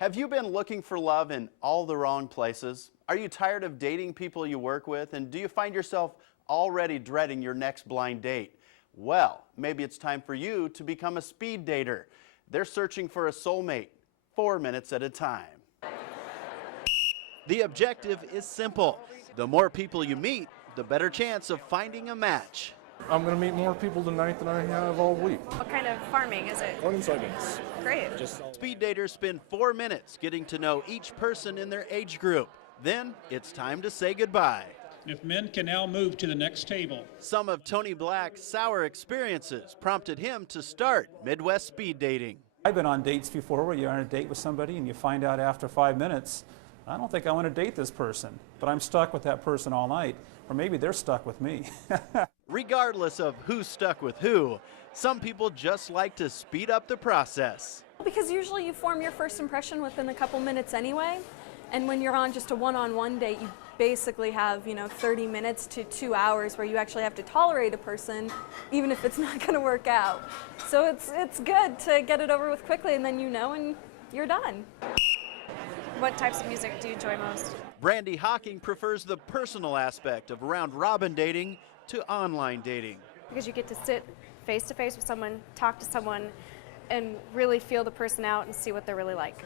Have you been looking for love in all the wrong places? Are you tired of dating people you work with, and do you find yourself already dreading your next blind date? Well, maybe it's time for you to become a speed dater. They're searching for a soulmate, 4 minutes at a time. The objective is simple. The more people you meet, the better chance of finding a match. I'm going to meet more people tonight than I have all week. What kind of farming is it? Corn and soybeans. Great. Speed daters spend 4 minutes getting to know each person in their age group. Then it's time to say goodbye. If men can now move to the next table. Some of Tony Black's sour experiences prompted him to start Midwest speed dating. I've been on dates before where you're on a date with somebody and you find out after 5 minutes, I don't think I want to date this person, but I'm stuck with that person all night, or maybe they're stuck with me. Regardless of who's stuck with who, some people just like to speed up the process. Because usually you form your first impression within a couple minutes anyway, and when you're on just a one-on-one date, you basically have, 30 minutes to 2 hours where you actually have to tolerate a person, even if it's not going to work out. So it's good to get it over with quickly, and then and you're done. What types of music do you enjoy most? Brandy Hawking prefers the personal aspect of round-robin dating to online dating. Because you get to sit face to face with someone, talk to someone, and really feel the person out and see what they're really like.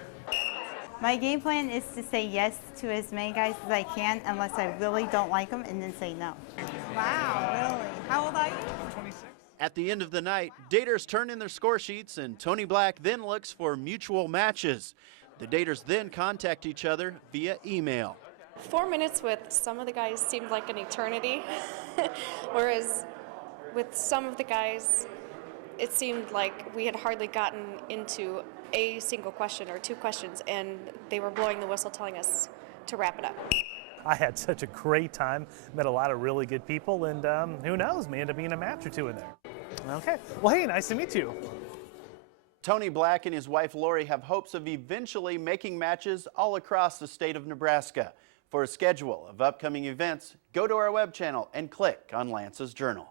My game plan is to say yes to as many guys as I can unless I really don't like them, and then say no. Wow, really? How old are you? 26. At the end of the night, daters turn in their score sheets and Tony Black then looks for mutual matches. The daters then contact each other via email. 4 minutes with some of the guys seemed like an eternity, whereas with some of the guys, it seemed like we had hardly gotten into a single question or 2 questions, and they were blowing the whistle telling us to wrap it up. I had such a great time, met a lot of really good people, and who knows, may end up being a match or 2 in there. Okay, well hey, nice to meet you. Tony Black and his wife Lori have hopes of eventually making matches all across the state of Nebraska. For a schedule of upcoming events, go to our web channel and click on Lance's Journal.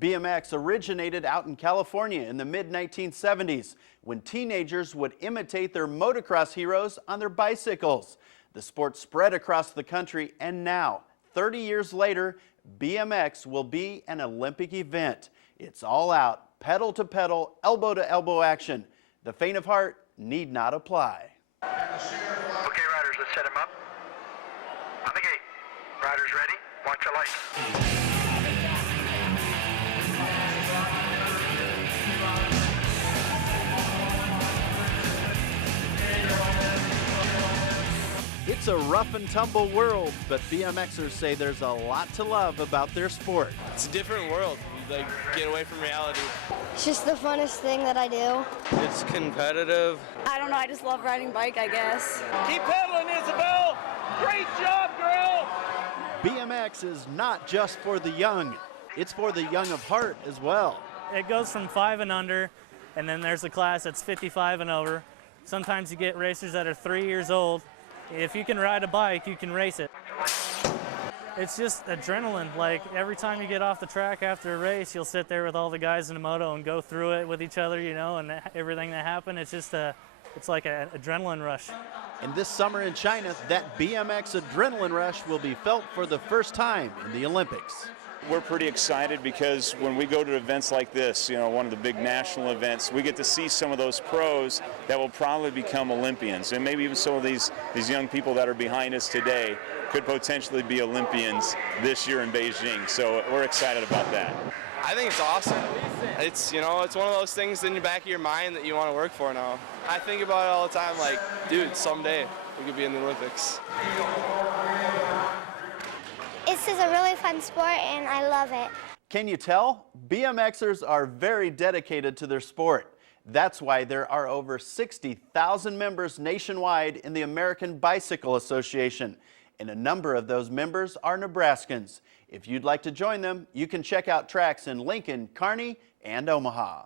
BMX originated out in California in the mid-1970s when teenagers would imitate their motocross heroes on their bicycles. The sport spread across the country, and now, 30 years later, BMX will be an Olympic event. It's all out, pedal to pedal, elbow to elbow action. The faint of heart need not apply. Okay, riders, let's set them up. On the gate. Riders ready? Watch your lights. It's a rough and tumble world, but BMXers say there's a lot to love about their sport. It's a different world. You get away from reality. It's just the funnest thing that I do. It's competitive. I don't know, I just love riding bike, I guess. Keep pedaling, Isabel! Great job, girl! BMX is not just for the young, it's for the young of heart as well. It goes from 5 and under, and then there's a class that's 55 and over. Sometimes you get racers that are 3 years old. If you can ride a bike, you can race it. It's just adrenaline. Like every time you get off the track after a race, you'll sit there with all the guys in the moto and go through it with each other, and everything that happened. It's just it's like an adrenaline rush. And this summer in China, that BMX adrenaline rush will be felt for the first time in the Olympics. We're pretty excited because when we go to events like this, one of the big national events, we get to see some of those pros that will probably become Olympians. And maybe even some of these young people that are behind us today could potentially be Olympians this year in Beijing. So we're excited about that. I think it's awesome. It's, it's one of those things in the back of your mind that you want to work for now. I think about it all the time, like, dude, someday we could be in the Olympics. This is a really fun sport, and I love it. Can you tell? BMXers are very dedicated to their sport. That's why there are over 60,000 members nationwide in the American Bicycle Association, and a number of those members are Nebraskans. If you'd like to join them, you can check out tracks in Lincoln, Kearney, and Omaha.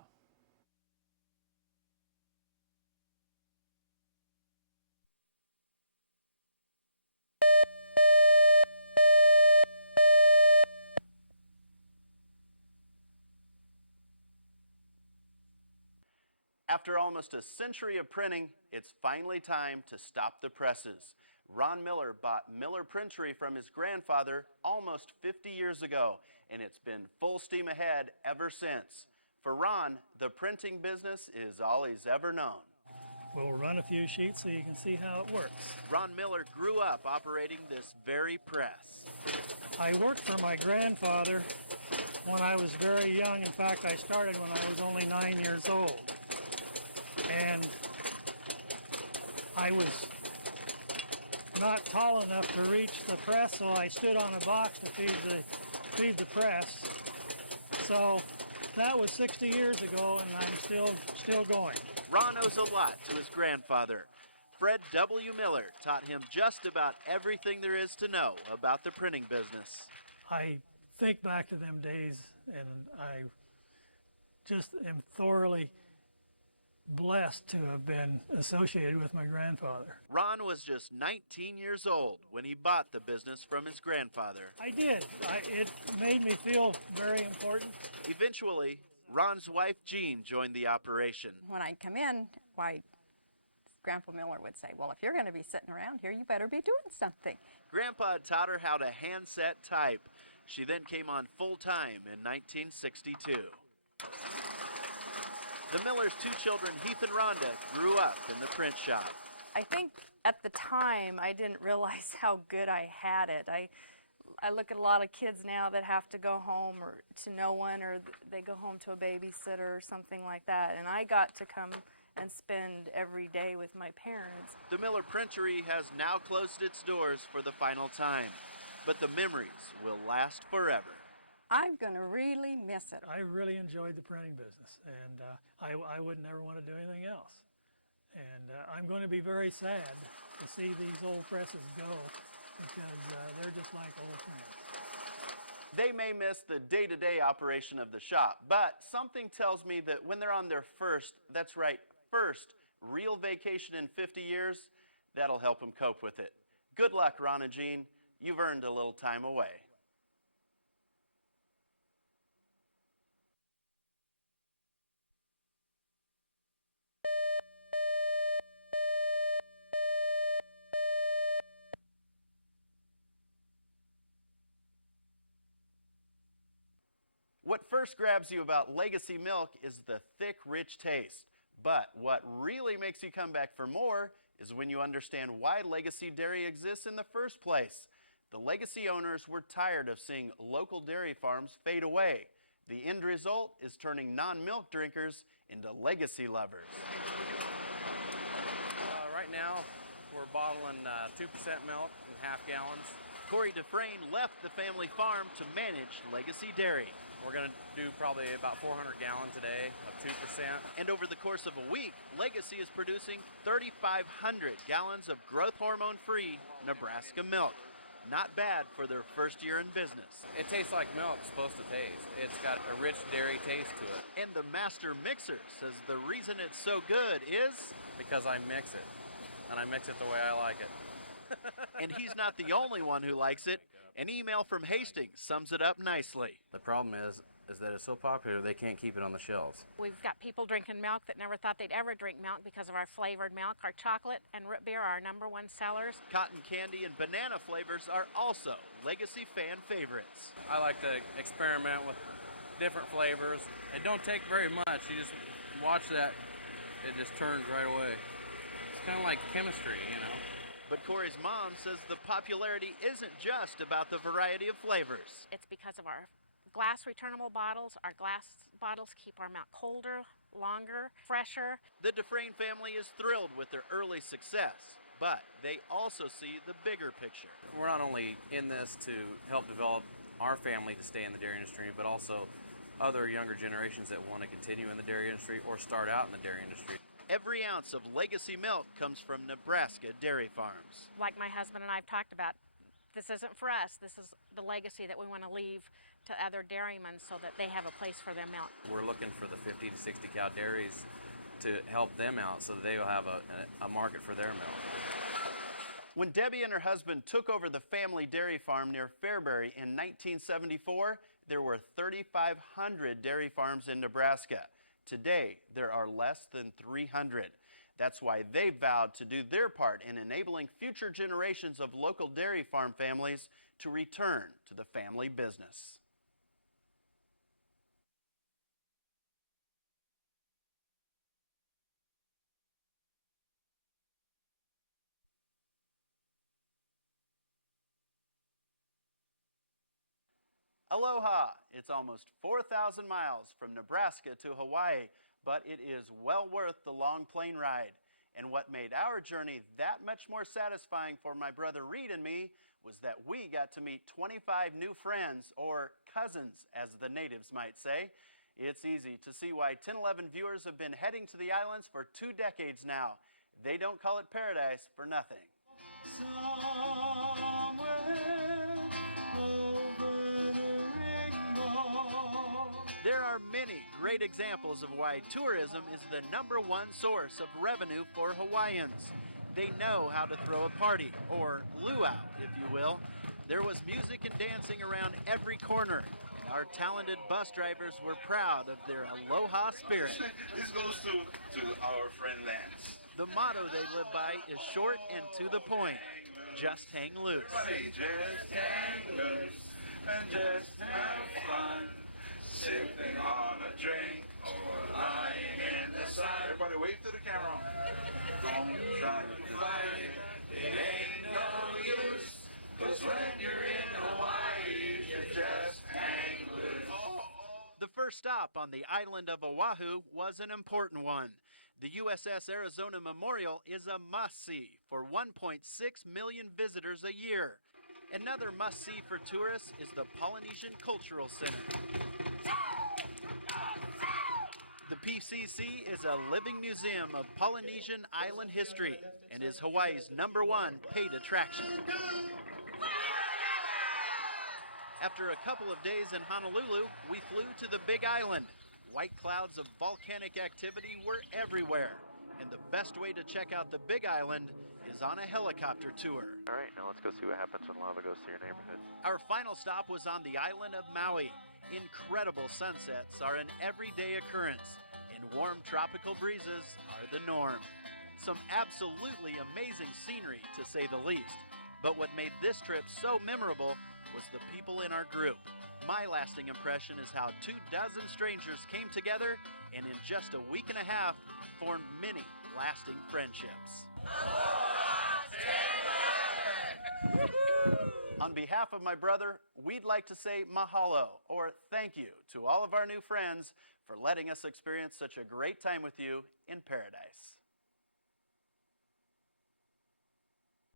After almost a century of printing, it's finally time to stop the presses. Ron Miller bought Miller Printery from his grandfather almost 50 years ago, and it's been full steam ahead ever since. For Ron, the printing business is all he's ever known. We'll run a few sheets so you can see how it works. Ron Miller grew up operating this very press. I worked for my grandfather when I was very young. In fact, I started when I was only 9 years old. And I was not tall enough to reach the press, so I stood on a box to feed the press. So that was 60 years ago, and I'm still going. Ron owes a lot to his grandfather. Fred W. Miller taught him just about everything there is to know about the printing business. I think back to them days, and I just am thoroughly blessed to have been associated with my grandfather. Ron was just 19 years old when he bought the business from his grandfather. I did. It made me feel very important. Eventually, Ron's wife Jean joined the operation. When I'd come in, Grandpa Miller would say, well, if you're going to be sitting around here, you better be doing something. Grandpa taught her how to handset type. She then came on full-time in 1962. The Miller's two children, Heath and Rhonda, grew up in the print shop. I think at the time I didn't realize how good I had it. I look at a lot of kids now that have to go home or to no one, or they go home to a babysitter or something like that, and I got to come and spend every day with my parents. The Miller Printery has now closed its doors for the final time, but the memories will last forever. I'm going to really miss it. I really enjoyed the printing business, and I would never want to do anything else. And I'm going to be very sad to see these old presses go, because they're just like old friends. They may miss the day-to-day operation of the shop, but something tells me that when they're on their first real vacation in 50 years, that'll help them cope with it. Good luck, Ron and Jean. You've earned a little time away. What first grabs you about Legacy milk is the thick, rich taste. But what really makes you come back for more is when you understand why Legacy Dairy exists in the first place. The Legacy owners were tired of seeing local dairy farms fade away. The end result is turning non-milk drinkers into Legacy lovers. Right now, we're bottling 2% milk in half gallons. Corey Dufresne left the family farm to manage Legacy Dairy. We're going to do probably about 400 gallons a day of 2%. And over the course of a week, Legacy is producing 3,500 gallons of growth hormone-free Nebraska milk. Not bad for their first year in business. It tastes like milk it's supposed to taste. It's got a rich dairy taste to it. And the master mixer says the reason it's so good is because I mix it, and I mix it the way I like it. And he's not the only one who likes it. An email from Hastings sums it up nicely. The problem is that it's so popular they can't keep it on the shelves. We've got people drinking milk that never thought they'd ever drink milk because of our flavored milk. Our chocolate and root beer are our #1 sellers. Cotton candy and banana flavors are also Legacy fan favorites. I like to experiment with different flavors. It don't take very much. You just watch that, it just turns right away. It's kind of like chemistry, you know. But Corey's mom says the popularity isn't just about the variety of flavors. It's because of our glass returnable bottles. Our glass bottles keep our milk colder, longer, fresher. The Dufresne family is thrilled with their early success, but they also see the bigger picture. We're not only in this to help develop our family to stay in the dairy industry, but also other younger generations that want to continue in the dairy industry or start out in the dairy industry. Every ounce of Legacy milk comes from Nebraska dairy farms. Like my husband and I have talked about, this isn't for us. This is the legacy that we want to leave to other dairymen so that they have a place for their milk. We're looking for the 50 to 60 cow dairies to help them out so that they will have a market for their milk. When Debbie and her husband took over the family dairy farm near Fairbury in 1974, there were 3,500 dairy farms in Nebraska. Today, there are less than 300. That's why they vowed to do their part in enabling future generations of local dairy farm families to return to the family business. Aloha! It's almost 4,000 miles from Nebraska to Hawaii, but it is well worth the long plane ride. And what made our journey that much more satisfying for my brother Reed and me was that we got to meet 25 new friends, or cousins as the natives might say. It's easy to see why 1011 viewers have been heading to the islands for 2 decades now. They don't call it paradise for nothing. There are many great examples of why tourism is the #1 source of revenue for Hawaiians. They know how to throw a party, or luau, if you will. There was music and dancing around every corner, and our talented bus drivers were proud of their aloha spirit. This goes to our friend Lance. The motto they live by is short and to the point. Just hang loose. Everybody just hang loose and just have fun. Sipping on a drink or lying in the sun. Everybody wave to the camera. Don't try to fight it. It ain't no use. 'Cause when you're in Hawaii, you should just hang loose. The first stop on the island of Oahu was an important one. The USS Arizona Memorial is a must-see for 1.6 million visitors a year. Another must-see for tourists is the Polynesian Cultural Center. The PCC is a living museum of Polynesian island history and is Hawaii's #1 paid attraction. After a couple of days in Honolulu, we flew to the Big Island. White clouds of volcanic activity were everywhere, and the best way to check out the Big Island is on a helicopter tour. All right, now let's go see what happens when lava goes through your neighborhood. Our final stop was on the island of Maui. Incredible sunsets are an everyday occurrence, and warm tropical breezes are the norm. Some absolutely amazing scenery, to say the least. But what made this trip so memorable was the people in our group. My lasting impression is how 24 strangers came together and in just a week and a half formed many lasting friendships. On behalf of my brother, we'd like to say mahalo, or thank you, to all of our new friends for letting us experience such a great time with you in paradise.